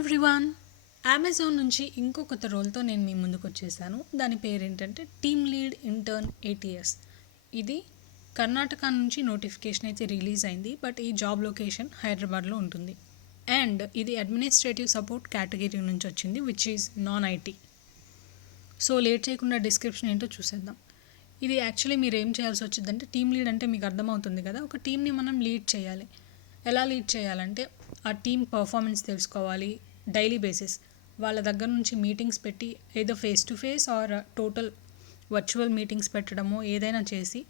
Everyone, Amazon నుంచి ఇంకో కొత్త రోల్తో నేను మీ ముందుకు వచ్చేసాను. దాని పేరు ఏంటంటే టీమ్ లీడ్ ఇంటర్న్ ATS. ఇది కర్ణాటక నుంచి నోటిఫికేషన్ అయితే రిలీజ్ అయింది, బట్ ఈ జాబ్ లొకేషన్ హైదరాబాద్లో ఉంటుంది. అండ్ ఇది అడ్మినిస్ట్రేటివ్ సపోర్ట్ కేటగిరీ నుంచి వచ్చింది, which is non IT. So late చేయకుండా డిస్క్రిప్షన్ ఏంటో చూసేద్దాం. ఇది యాక్చువల్లీ మీరు ఏం చేయాల్సి వచ్చిందంటే, టీమ్ లీడ్ అంటే మీకు అర్థమవుతుంది కదా, ఒక టీమ్ని మనం లీడ్ చేయాలి. ఎలా లీడ్ చేయాలంటే ఆ టీమ్ పర్ఫార్మెన్స్ తెలుసుకోవాలి డైలీ బేసిస్. వాళ్ళ దగ్గర నుంచి మీటింగ్స్ పెట్టి ఏదో face to face or total virtual meetings పెట్టడము ఏదైనా చేసి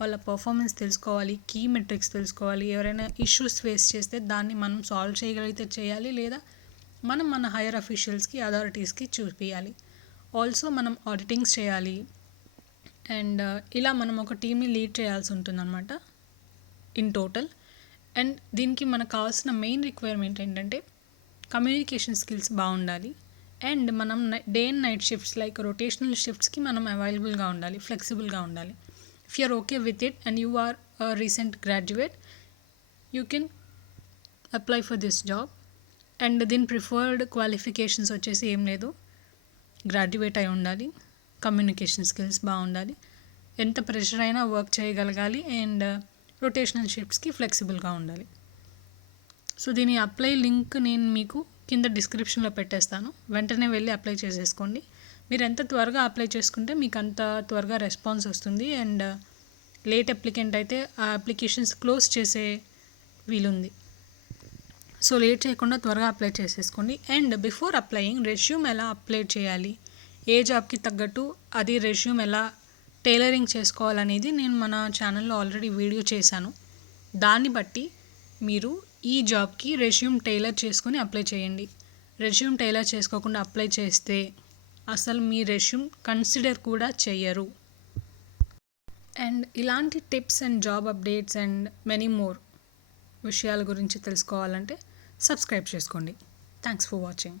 వాళ్ళ పర్ఫార్మెన్స్ తెలుసుకోవాలి, కీ మెట్రిక్స్ తెలుసుకోవాలి. ఎవరైనా ఇష్యూస్ ఫేస్ చేస్తే దాన్ని మనం సాల్వ్ చేయగలిగితే చేయాలి, లేదా మనం మన హైయర్ అఫీషియల్స్కి అథారిటీస్కి చూపించాలి. ఆల్సో మనం ఆడిటింగ్స్ చేయాలి. అండ్ ఇలా మనం ఒక టీమ్ని లీడ్ చేయాల్సి ఉంటుందన్నమాట ఇన్ టోటల్. అండ్ దీనికి మనకు కావాల్సిన మెయిన్ రిక్వైర్మెంట్ ఏంటంటే కమ్యూనికేషన్ స్కిల్స్ బాగుండాలి. అండ్ మనం day and night shifts like rotational షిఫ్ట్స్కి మనం అవైలబుల్గా ఉండాలి, ఫ్లెక్సిబుల్గా ఉండాలి. If you are okay with it and you are recent graduate, you can apply for this job. And దీని ప్రిఫర్డ్ క్వాలిఫికేషన్స్ వచ్చేసి ఏం లేదు, గ్రాడ్యుయేట్ అయి ఉండాలి, కమ్యూనికేషన్ స్కిల్స్ బాగుండాలి, ఎంత ప్రెషర్ అయినా వర్క్ చేయగలగాలి, అండ్ రొటేషనల్ షిఫ్ట్స్కి ఫ్లెక్సిబుల్గా ఉండాలి. సో దీని అప్లై లింక్ నేను మీకు కింద డిస్క్రిప్షన్లో పెట్టేస్తాను. వెంటనే వెళ్ళి అప్లై చేసేసుకోండి. మీరు ఎంత త్వరగా అప్లై చేసుకుంటే మీకు అంత త్వరగా రెస్పాన్స్ వస్తుంది. అండ్ లేట్ అప్లికెంట్ అయితే ఆ అప్లికేషన్స్ క్లోజ్ చేసే వీలుంది. సో లేట్ చేయకుండా త్వరగా అప్లై చేసేసుకోండి. అండ్ బిఫోర్ అప్లయింగ్ రెజ్యూమ్ ఎలా అప్లోడ్ చేయాలి, ఏ జాబ్కి తగ్గట్టు అది రెజ్యూమ్ ఎలా టైలరింగ్ చేసుకోవాలనేది నేను మన ఛానల్లో ఆల్రెడీ వీడియో చేశాను. దాన్ని బట్టి మీరు ఈ జాబ్కి రెజ్యూమ్ టైలర్ చేసుకొని అప్లై చేయండి. రెజ్యూమ్ టైలర్ చేసుకోకుండా అప్లై చేస్తే అసలు మీ రెజ్యూమ్ కన్సిడర్ కూడా చెయ్యరు. అండ్ ఇలాంటి tips and job updates and many more విషయాల గురించి తెలుసుకోవాలంటే సబ్స్క్రైబ్ చేసుకోండి. Thanks for watching.